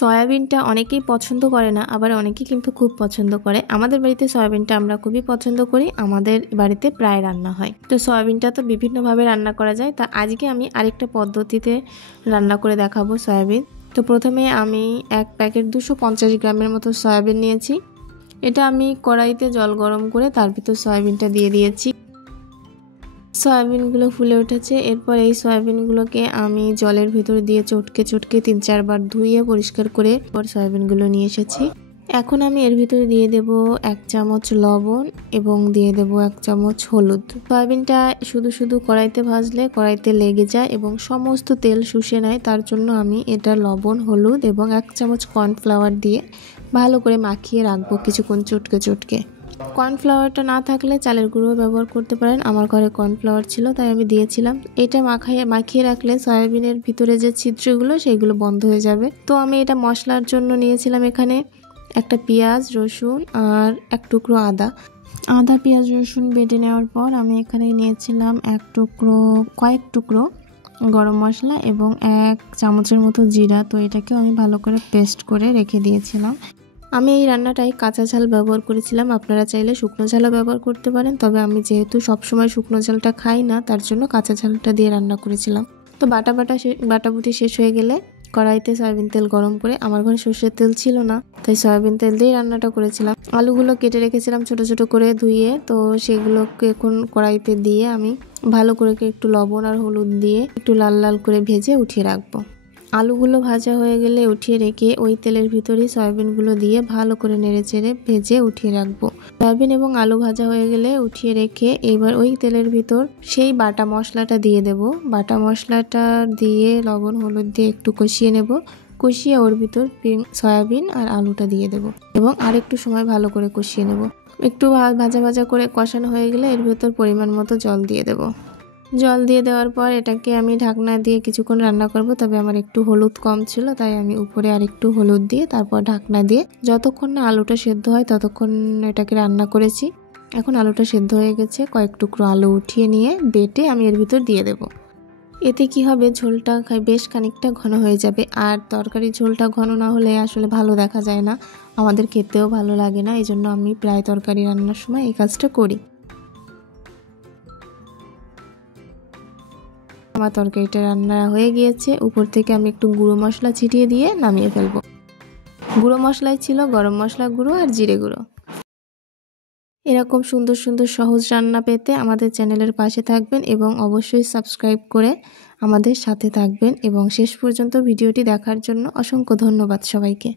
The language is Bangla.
সয়াবিনটা অনেকেই পছন্দ করে না, আবার অনেকেই কিন্তু খুব পছন্দ করে। আমাদের বাড়িতে সয়াবিনটা আমরা খুবই পছন্দ করি, আমাদের বাড়িতে প্রায় রান্না হয়। তো সয়াবিনটা তো বিভিন্নভাবে রান্না করা যায়, তা আজকে আমি আরেকটা পদ্ধতিতে রান্না করে দেখাবো সয়াবিন। তো প্রথমে আমি এক প্যাকেট 250 গ্রামের মতো সয়াবিন নিয়েছি। এটা আমি কড়াইতে জল গরম করে তার ভিতর সয়াবিনটা দিয়ে দিয়েছি। সয়াবিনগুলো ফুলে উঠেছে। এরপর এই সয়াবিনগুলোকে আমি জলের ভিতর দিয়ে চটকে 3-4 বার ধুয়ে পরিষ্কার করে সয়াবিনগুলো নিয়ে এসেছি। এখন আমি এর ভিতরে দিয়ে দেব 1 চামচ লবণ এবং দিয়ে দেব 1 চামচ হলুদ। সয়াবিনটা শুধু কড়াইতে ভাজলে কড়াইতে লেগে যায় এবং সমস্ত তেল শুষে নেয়, তার জন্য আমি এটা লবণ, হলুদ এবং 1 চামচ কর্নফ্লাওয়ার দিয়ে ভালো করে মাখিয়ে রাখবো কিছুক্ষণ চটকে। কর্নফ্লাওয়ারটা না থাকলে চালের গুঁড়ো ব্যবহার করতে পারেন। আমার ঘরে কর্নফ্লাওয়ার ছিল তাই আমি দিয়েছিলাম। এটা মাখিয়ে রাখলে সয়াবিনের ভিতরে যে ছিদ্রগুলো সেগুলো বন্ধ হয়ে যাবে। তো আমি এটা মশলার জন্য নিয়েছিলাম এখানে একটা পেঁয়াজ, রসুন আর 1 টুকরো আদা। পেঁয়াজ রসুন বেটে নেওয়ার পর আমি এখানে নিয়েছিলাম কয়েক টুকরো গরম মশলা এবং 1 চামচের মতো জিরা। তো এটাকেও আমি ভালো করে পেস্ট করে রেখে দিয়েছিলাম। আমি এই রান্নাটায় কাঁচা ঝাল ব্যবহার করেছিলাম, আপনারা চাইলে শুকনো ঝালও ব্যবহার করতে পারেন, তবে আমি যেহেতু সবসময় শুকনো ঝালটা খাই না তার জন্য কাঁচা ঝালটা দিয়ে রান্না করেছিলাম। তো বাটাবুটি শেষ হয়ে গেলে কড়াইতে সয়াবিন তেল গরম করে, আমার ঘরে সর্ষের তেল ছিল না তাই সয়াবিন তেল দিয়ে রান্নাটা করেছিলাম। আলুগুলো কেটে রেখেছিলাম ছোট করে ধুয়ে, তো সেগুলোকে এখন কড়াইতে দিয়ে আমি ভালো করে একটু লবণ আর হলুদ দিয়ে একটু লাল করে ভেজে উঠিয়ে রাখবো। আলুগুলো ভাজা হয়ে গেলে উঠিয়ে রেখে ওই তেলের ভিতরেই সয়াবিনগুলো দিয়ে ভালো করে নেড়েচেড়ে ভেজে উঠিয়ে রাখবো। সয়াবিন এবং আলু ভাজা হয়ে গেলে উঠিয়ে রেখে এবার ওই তেলের ভিতর সেই বাটা মশলাটা দিয়ে দেব। বাটা মশলাটা দিয়ে লবণ হলুদ দিয়ে একটু কষিয়ে নেব। কষিয়ে ওর ভিতর সয়াবিন আর আলুটা দিয়ে দেব এবং আরেকটু সময় ভালো করে কষিয়ে নেব। একটু ভাজা করে কষানো হয়ে গেলে এর ভিতর পরিমাণ মতো জল দিয়ে দেব। জল দিয়ে দেওয়ার পর এটাকে আমি ঢাকনা দিয়ে কিছুক্ষণ রান্না করব, তবে আমার একটু হলুদ কম ছিল তাই আমি উপরে আরেকটু হলুদ দিয়ে তারপর ঢাকনা দিয়ে যতক্ষণ না আলুটা সেদ্ধ হয় ততক্ষণ এটাকে রান্না করেছি। এখন আলুটা সেদ্ধ হয়ে গেছে, কয়েক টুকরো আলু উঠিয়ে নিয়ে বেটে আমি এর ভিতর দিয়ে দেব। এতে কি হবে, ঝোলটা বেশ খানিকটা ঘন হয়ে যাবে। আর তরকারির ঝোলটা ঘন না হলে আসলে ভালো দেখা যায় না, আমাদের খেতেও ভালো লাগে না। এই জন্য আমি প্রায় তরকারি রান্নার সময় এই কাজটা করি। আমার তরকারিটা রান্না হয়ে গিয়েছে। উপর থেকে আমি একটু গুঁড়ো মশলা ছিটিয়ে দিয়ে নামিয়ে ফেলবো। গুঁড়ো মশলাই ছিল গরম মশলা গুঁড়ো আর জিরে গুঁড়ো। এরকম সুন্দর সহজ রান্না পেতে আমাদের চ্যানেলের পাশে থাকবেন এবং অবশ্যই সাবস্ক্রাইব করে আমাদের সাথে থাকবেন। এবং শেষ পর্যন্ত ভিডিওটি দেখার জন্য অসংখ্য ধন্যবাদ সবাইকে।